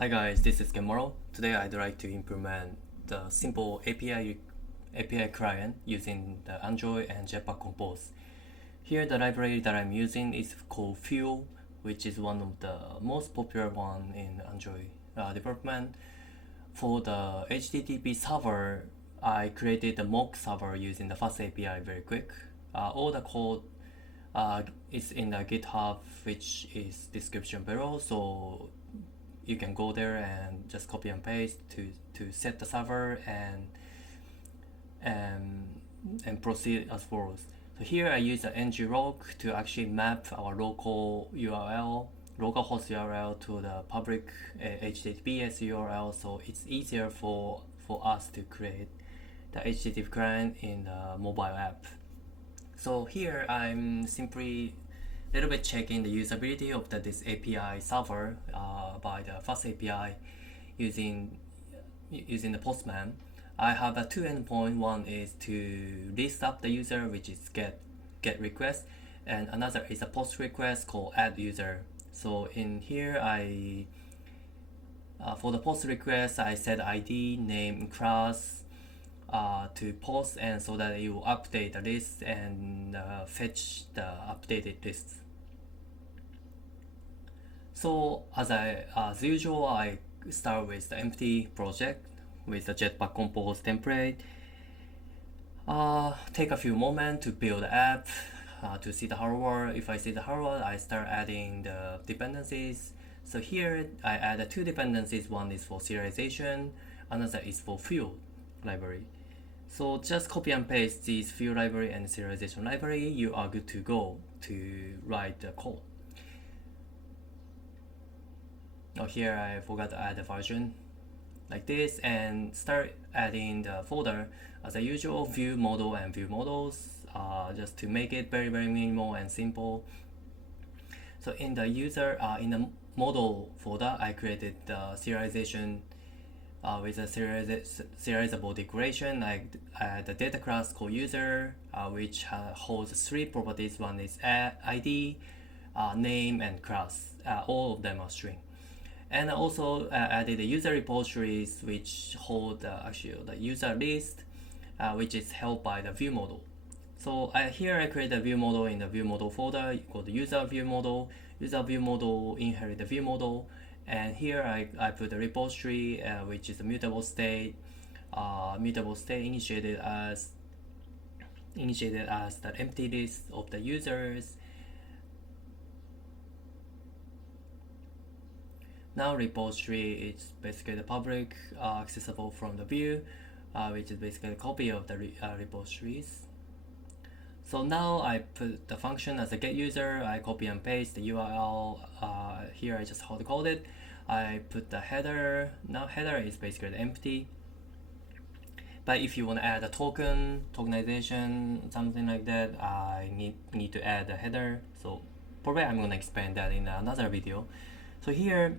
Hi guys, this is Gemoro. Today I'd like to implement the simple API client using the Android and Jetpack Compose. Here the library that I'm using is called Fuel, which is one of the most popular one in Android development. For the HTTP server, I created the mock server using the FastAPI very quick. All the code is in the GitHub, which is description below, so you can go there and just copy and paste to set the server and proceed as follows. So here I use the nglog to actually map our local URL, localhost URL to the public HTTPS URL, so it's easier for us to create the HTTP client in the mobile app. So here I'm simply a little bit checking the usability of this API server by the FastAPI using the Postman. I have a two endpoint. One is to list up the user, which is get request, and another is a post request called add user. So in here I for the post request I set ID, name, class to post, and so that it will update the list and fetch the updated list. So as usual, I start with the empty project with the Jetpack Compose template. Take a few moments to build the app, to see the hardware. If I see the hardware, I start adding the dependencies. So here I add two dependencies. One is for serialization, another is for field library. So just copy and paste these field library and serialization library. You are good to go to write the code. Now here I forgot to add the version like this, and start adding the folder as a usual view model and view models, just to make it very minimal and simple. So in the in the model folder, I created the serialization with a serializable declaration. I add the data class called user, which holds three properties. One is ID, name, and class. All of them are string. And I also added the user repositories, which hold actually the user list, which is held by the view model. So here I create a view model in the view model folder called the user view model. User view model inherit the view model, and here I put a repository which is a mutable state. Mutable state initiated as the empty list of the users. Now repository is basically the public accessible from the view, which is basically a copy of the repositories. So now I put the function as a get user. I copy and paste the URL. Here I just hard code it. I put the header. Now header is basically empty. But if you want to add a tokenization, something like that, I need to add a header. So probably I'm gonna expand that in another video. So here,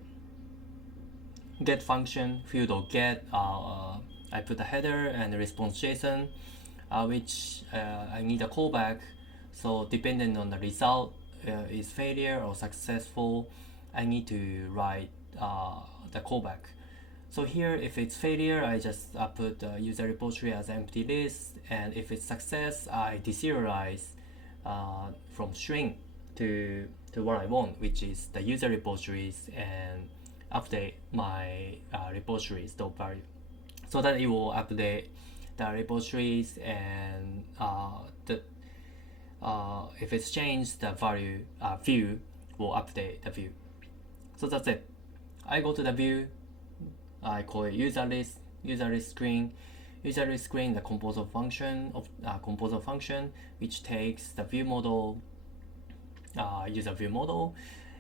get function field.get. I put a header and a response JSON, which I need a callback. So depending on the result, is failure or successful, I need to write the callback. So here, if it's failure, I just put the user repository as empty list, and if it's success, I deserialize from string to what I want, which is the user repositories, and update my repositories value, so that it will update the repositories, and if it's changed, the value view will update the view. So that's it. I go to the view. I call it user list screen. User list screen, the composer function which takes the view model, user view model,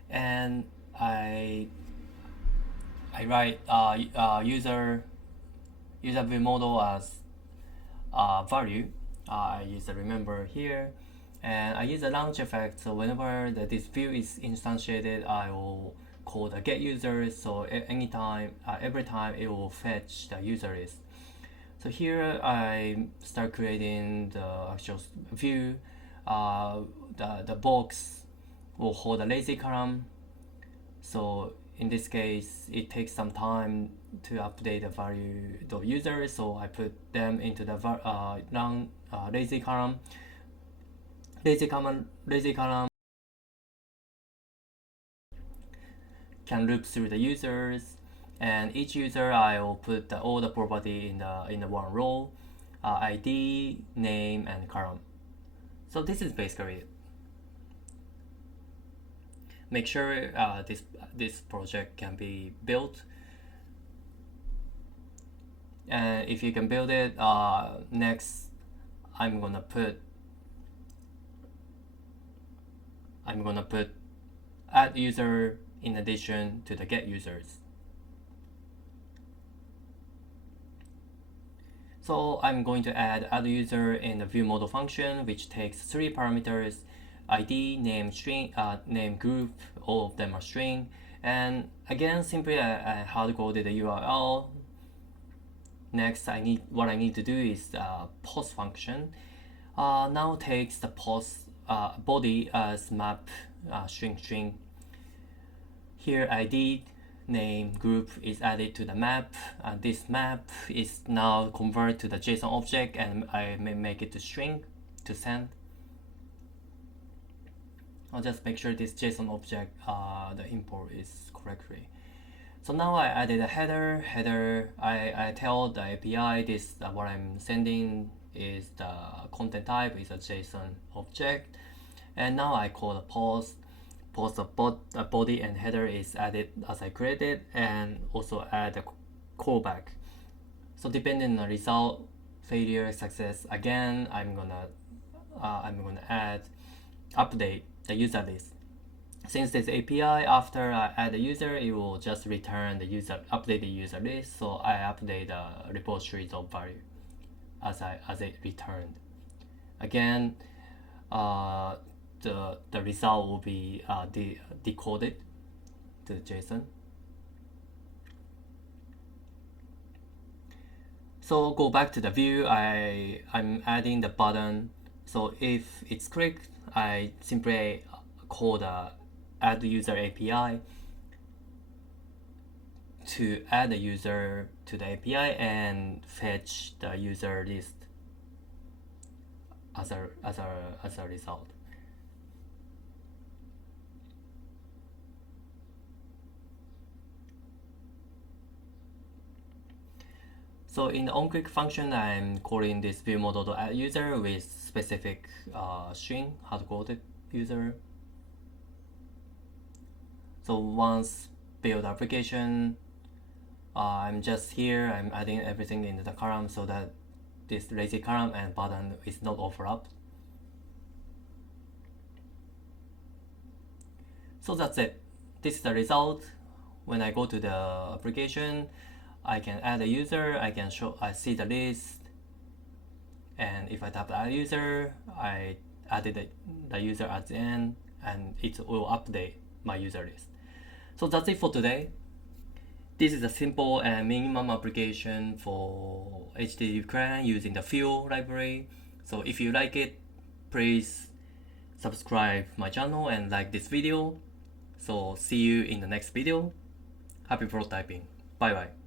and I write user view model as value. I use the remember here, and I use the launch effect. So whenever this view is instantiated, I will call the get user. So anytime, every time it will fetch the user list. So here I start creating the actual view. The box will hold a lazy column. So in this case, it takes some time to update the value.user, so I put them into the lazy column. Lazy column can loop through the users, and each user I will put all the property in the one row, ID, name, and column. So this is basically it. Make sure this project can be built, and if you can build it, next I'm gonna put add user in addition to the get users. So I'm going to add user in the view model function, which takes 3 parameters: ID, name, string, name, group. All of them are string. And again, simply I hard coded the URL. Next, what I need to do is post function. Now takes the post body as map string. Here ID, name, group is added to the map. This map is now converted to the JSON object, and I may make it to string to send. I'll just make sure this JSON object, the import is correctly. So now I added a header. I tell the API this what I'm sending is the content type is a JSON object, and now I call the post the body and header is added as I created, and also add a callback. So depending on the result, failure, success, again I'm gonna update the user list. Since this API, after I add the user, it will just return the update the user list. So I update the repositories of value as it returned. Again, the result will be decoded to the JSON. So go back to the view. I'm adding the button. So if it's clicked, I simply call the add user API to add the user to the API and fetch the user list as a result. So in the onClick function, I'm calling this view model.addUser with specific string hard-coded user. So once build application, I'm just here. I'm adding everything into the column so that this lazy column and button is not overlapped. So that's it. This is the result. When I go to the application, I can add a user. I see the list, and if I tap add user, I added the user at the end, and it will update my user list. So that's it for today. This is a simple and minimum application for HTTP client using the Fuel library. So if you like it, please subscribe my channel and like this video. So see you in the next video. Happy prototyping. Bye bye.